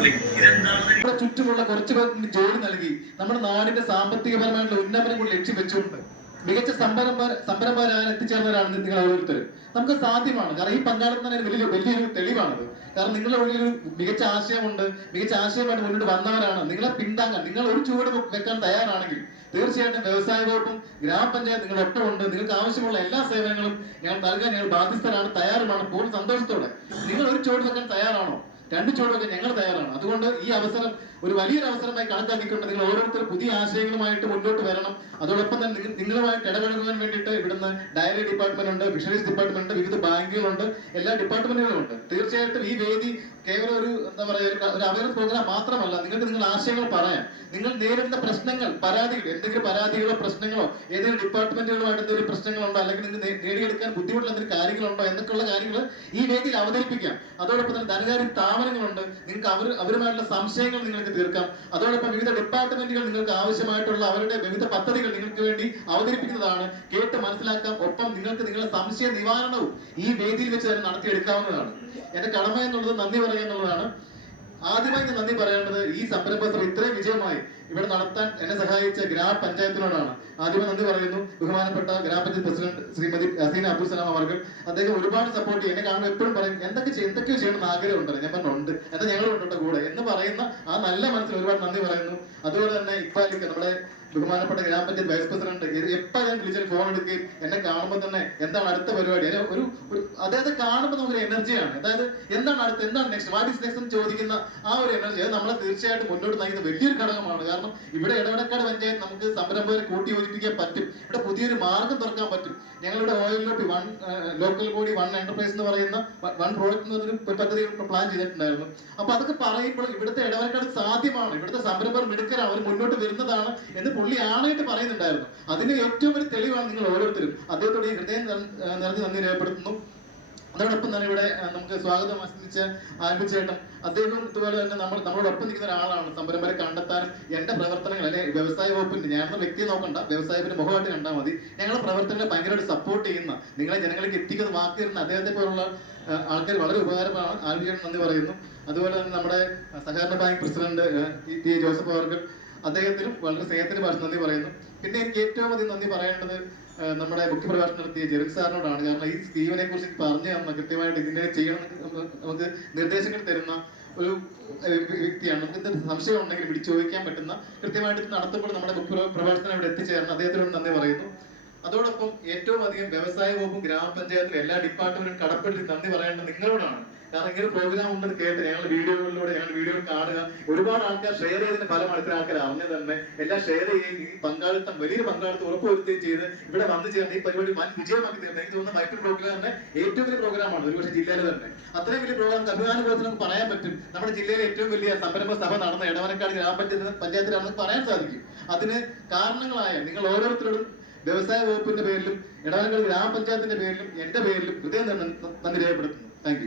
നമ്മുടെ ചുറ്റുമുള്ള കുറച്ചു പേർക്ക് ജോലി നൽകി. നമ്മുടെ നാടിന്റെ സാമ്പത്തികപരമായിട്ടുള്ള ഉന്നമനം കൂടി ലക്ഷ്യം വെച്ചുകൊണ്ട് മികച്ച സംരംഭ സംരംഭകരാകാൻ എത്തിച്ചേർന്നവരാണ് നിങ്ങൾ ഓരോരുത്തരും. നമുക്ക് സാധ്യമാണ്. കാരണം ഈ പങ്കാളിത്തം തന്നെ വലിയ വലിയൊരു തെളിവാണത്. കാരണം നിങ്ങളുടെ ഉള്ളിൽ മികച്ച ആശയമുണ്ട്. മികച്ച ആശയമായിട്ട് മുന്നോട്ട് വന്നവരാണ്. നിങ്ങളെ പിന്താങ്ങാൻ നിങ്ങൾ ഒരു ചുവട് വെക്കാൻ തയ്യാറാണെങ്കിൽ തീർച്ചയായിട്ടും വ്യവസായ വകുപ്പും ഗ്രാമപഞ്ചായത്ത് നിങ്ങളുടെ ഒട്ടമുണ്ട് നിങ്ങൾക്ക് ആവശ്യമുള്ള എല്ലാ സേവനങ്ങളും ഞാൻ നൽകാൻ ഞങ്ങൾ ബാധ്യസ്ഥരാണ്. തയ്യാറുമാണ്. പൂർണ സന്തോഷത്തോടെ. നിങ്ങൾ ഒരു ചുവട് വെക്കാൻ തയ്യാറാണോ? രണ്ട് ചോദ്യം ഞങ്ങൾ തയ്യാറാണ്. അതുകൊണ്ട് ഈ അവസരം ഒരു വലിയൊരു അവസരമായി കണക്കാക്കിക്കൊണ്ട് നിങ്ങൾ ഓരോരുത്തർ പുതിയ ആശയങ്ങളുമായിട്ട് മുന്നോട്ട് വരണം. അതോടൊപ്പം തന്നെ നിങ്ങളുമായിട്ട് ഇടപഴകുവാൻ വേണ്ടിയിട്ട് ഇവിടുന്ന് ഡയറി ഡിപ്പാർട്ട്മെന്റ് ഉണ്ട് ഫിഷറീസ് ഡിപ്പാർട്ട്മെന്റ് ഉണ്ട് വിവിധ ബാങ്കുകളുണ്ട് എല്ലാ ഡിപ്പാർട്ട്മെന്റുകളും ഉണ്ട്. തീർച്ചയായിട്ടും ഈ വേദി കേവലം ഒരു എന്താ പറയുക ഒരു- അവയർനെസ് പ്രോഗ്രാം മാത്രമല്ല നിങ്ങൾക്ക് നിങ്ങൾ ആശയങ്ങൾ പറയാം. നിങ്ങൾ നേരിടുന്ന പ്രശ്നങ്ങൾ പരാതികൾ എന്തെങ്കിലും പരാതികളോ പ്രശ്നങ്ങളോ ഏതെങ്കിലും ഡിപ്പാർട്ട്മെന്റുകളുമായിട്ട് എന്തെങ്കിലും പ്രശ്നങ്ങളുണ്ടോ അല്ലെങ്കിൽ നിങ്ങൾക്ക് നേടിയെടുക്കാൻ ബുദ്ധിമുട്ടുള്ള എന്തെങ്കിലും കാര്യങ്ങളുണ്ടോ എന്നൊക്കെയുള്ള കാര്യങ്ങൾ ഈ വേദിയിൽ അവതരിപ്പിക്കാം. അതോടൊപ്പം തന്നെ ധനകാര്യ സ്ഥാപനങ്ങളുണ്ട്. നിങ്ങൾക്ക് അവർ അവർ അവരുമായിട്ടുള്ള സംശയങ്ങൾ നിങ്ങൾക്ക് തീർക്കാം. അതോടൊപ്പം വിവിധ ഡിപ്പാർട്ട്മെന്റുകൾ നിങ്ങൾക്ക് ആവശ്യമായിട്ടുള്ള അവരുടെ വിവിധ പദ്ധതികൾ നിങ്ങൾക്ക് വേണ്ടി അവതരിപ്പിക്കുന്നതാണ്. കേട്ട് മനസ്സിലാക്കാം. ഒപ്പം നിങ്ങൾക്ക് നിങ്ങളുടെ സംശയ നിവാരണവും ഈ വേദിയിൽ വെച്ച് തന്നെ നടത്തിയെടുക്കാവുന്നതാണ്. എന്റെ കടമ എന്നുള്ളത് നന്ദി പറയുക എന്നുള്ളതാണ്. ആദ്യമായി ഞാൻ നന്ദി പറയേണ്ടത് ഈ സംരംഭ സംരംഭത്തിൽ ഇത്രയും വിജയമായി ഇവിടെ നടത്താൻ എന്നെ സഹായിച്ച ഗ്രാമപഞ്ചായത്തിനോടാണ് ആദ്യമേ നന്ദി പറയുന്നു. ബഹുമാനപ്പെട്ട ഗ്രാമപഞ്ചായത്ത് പ്രസിഡന്റ് ശ്രീമതി അസീന അബ്ദുൽ സലാം അവർക്ക് അദ്ദേഹം ഒരുപാട് സപ്പോർട്ട് ചെയ്യും. എന്നെ കാണുമ്പോൾ എപ്പോഴും പറയും എന്തൊക്കെ എന്തൊക്കെയോ ചെയ്യണമെന്ന് ഉണ്ടല്ലോ. ഞാൻ പറഞ്ഞുണ്ട് എന്താ ഉണ്ട് കൂടെ. എന്ന് പറയുന്ന ആ നല്ല മനസ്സിൽ ഒരുപാട് നന്ദി പറയുന്നു. അതുപോലെ തന്നെ ഇപ്പാലിക്ക് നമ്മുടെ ബഹുമാനപ്പെട്ട ഗ്രാമപഞ്ചായത്ത് വൈസ് പ്രസിഡന്റ് എപ്പോൾ ഞാൻ വിളിച്ചാൽ ഫോൺ എടുക്കുകയും എന്നെ കാണുമ്പോൾ തന്നെ എന്താണ് അടുത്ത പരിപാടി? അതിന് ഒരു അതായത് കാണുമ്പോൾ നമുക്കൊരു എനർജിയാണ് അതായത് എന്താണ് അടുത്ത് എന്താണ് നെക്സ്റ്റ് വാട്ട് ഇസ് നെക്സ്റ്റ് എന്ന് ചോദിക്കുന്ന ആ ഒരു എനർജി അത് നമ്മളെ തീർച്ചയായിട്ടും മുന്നോട്ട് നയിക്കുന്ന വലിയൊരു ഘടകമാണ്. കാരണം ഇവിടെ ഇടവടക്കാട് പഞ്ചായത്ത് നമുക്ക് സംരംഭകരെ കൂട്ടി യോജിപ്പിക്കാൻ പറ്റും. ഇവിടെ പുതിയൊരു മാർഗം തുറക്കാൻ പറ്റും. ഞങ്ങളുടെ ഓയിലോട്ട് one local body one enterprise എന്ന് പറയുന്ന വൺ പറഞ്ഞൊരു ഒരു പദ്ധതി പ്ലാൻ ചെയ്തിട്ടുണ്ടായിരുന്നു. അപ്പൊ അതൊക്കെ പറയുമ്പോൾ ഇവിടുത്തെ ഇടവരക്കാട് സാധ്യമാണ്. ഇവിടുത്തെ സംരംഭം മിടുക്കരാണ്. അവർ മുന്നോട്ട് വരുന്നതാണ് എന്ന് പുള്ളി ആണായിട്ട് പറയുന്നുണ്ടായിരുന്നു. അതിന് ഏറ്റവും വലിയ തെളിവാണ് നിങ്ങൾ ഓരോരുത്തരും. അദ്ദേഹത്തോട് ഈ ഹൃദയം നിറ- നിറഞ്ഞ് നന്ദി രേഖപ്പെടുത്തുന്നു. അതോടൊപ്പം തന്നെ ഇവിടെ നമുക്ക് സ്വാഗതം ആസ്വദിച്ച ആൽബിച്ചേട്ടൻ അദ്ദേഹം ഇതുപോലെ തന്നെ നമ്മൾ നമ്മളോടൊപ്പം നിൽക്കുന്ന ഒരാളാണ്. സംരംഭരെ കണ്ടെത്താനും എന്റെ പ്രവർത്തനങ്ങൾ അല്ലെ? വ്യവസായ വകുപ്പിന്റെ ഞാനൊന്ന് വ്യക്തിയെ നോക്കണ്ട. വ്യവസായത്തിന്റെ മുഖമായിട്ട് കണ്ടാൽ മതി. ഞങ്ങളുടെ പ്രവർത്തനങ്ങളെ ഭയങ്കരമായിട്ട് സപ്പോർട്ട് ചെയ്യുന്ന നിങ്ങളെ ജനങ്ങളിലേക്ക് എത്തിക്കുന്ന വാക്ക് തരുന്ന അദ്ദേഹത്തെ പോലുള്ള ആൾക്കാർ വളരെ ഉപകാരമാണ് ആൽബിച്ചേട്ടൻ നന്ദി പറയുന്നു. അതുപോലെ തന്നെ നമ്മുടെ സഹകരണ ബാങ്ക് പ്രസിഡന്റ് ടി ജോസഫ് അവർകൾ അദ്ദേഹത്തിനും വളരെ സ്നേഹത്തിന് ഭാഷ നന്ദി പറയുന്നു. പിന്നെ എനിക്ക് ഏറ്റവും അധികം നന്ദി പറയേണ്ടത് നമ്മുടെ നമ്മുടെ മുഖ്യപ്രഭാഷണം നടത്തിയ ജെറിൻ സാറിനോടാണ്. കാരണം ഈ സ്കീമിനെ കുറിച്ച് പറഞ്ഞു തന്ന കൃത്യമായിട്ട് ഇതിനെ ചെയ്യണം നമുക്ക് നിർദ്ദേശങ്ങൾ തരുന്ന ഒരു വ്യക്തിയാണ്. നമുക്ക് എന്ത് സംശയം ഉണ്ടെങ്കിൽ വിളിച്ചു ചോദിക്കാൻ പറ്റുന്ന കൃത്യമായിട്ട് നടത്തുമ്പോൾ നമ്മുടെ മുഖ്യ പ്രഭാഷണം ഇവിടെ എത്തിച്ചേർന്ന് അദ്ദേഹത്തിനോട് നന്ദി പറയുന്നു. അതോടൊപ്പം ഏറ്റവും അധികം വ്യവസായ വകുപ്പും ഗ്രാമപഞ്ചായത്തിലും എല്ലാ ഡിപ്പാർട്ട്മെന്റും കടപ്പെട്ട് നന്ദി പറയേണ്ടത് നിങ്ങളോടാണ്. കാരണം ഇങ്ങനെ പ്രോഗ്രാം ഉണ്ടെന്ന് കേട്ട് ഞങ്ങൾ വീഡിയോകളിലൂടെ ഞങ്ങൾ വീഡിയോ കാണുക. ഒരുപാട് ആൾക്കാർ ഷെയർ ചെയ്തതിന് ഫലം ഇത്ര ആൾക്കാർ അറിഞ്ഞു തന്നെ. എല്ലാം ഷെയർ ചെയ്യുകയും ഈ പങ്കാളിത്തം വലിയൊരു പങ്കാളിത്തം ഉറപ്പുവരുത്തുകയും ചെയ്ത് ഇവിടെ വന്നു ചേർന്ന് ഈ പരിപാടി വൻ വിജയമാക്കി തീർന്നു. എനിക്ക് തോന്നുന്നു മൈക്രോ പ്രോഗ്രാം തന്നെ ഏറ്റവും വലിയ പ്രോഗ്രാമാണ് ഒരുപക്ഷെ ജില്ലയിൽ തന്നെ. അത്രയും വലിയ പ്രോഗ്രാം അഭിമാനപുരത്തിൽ നമുക്ക് പറയാൻ പറ്റും. നമ്മുടെ ജില്ലയിലെ ഏറ്റവും വലിയ സംരംഭ സഭ നടന്ന ഇടവനക്കാട് ഗ്രാമപഞ്ചായത്ത് പഞ്ചായത്തിലാണെന്ന് പറയാൻ സാധിക്കും. അതിന് കാരണങ്ങളായ നിങ്ങൾ ഓരോരുത്തരോടും വ്യവസായ വകുപ്പിന്റെ പേരിലും ഇടവനക്കാട് ഗ്രാമപഞ്ചായത്തിന്റെ പേരിലും എന്റെ പേരിലും ഹൃദയം നന്ദി രേഖപ്പെടുത്തുന്നു. താങ്ക്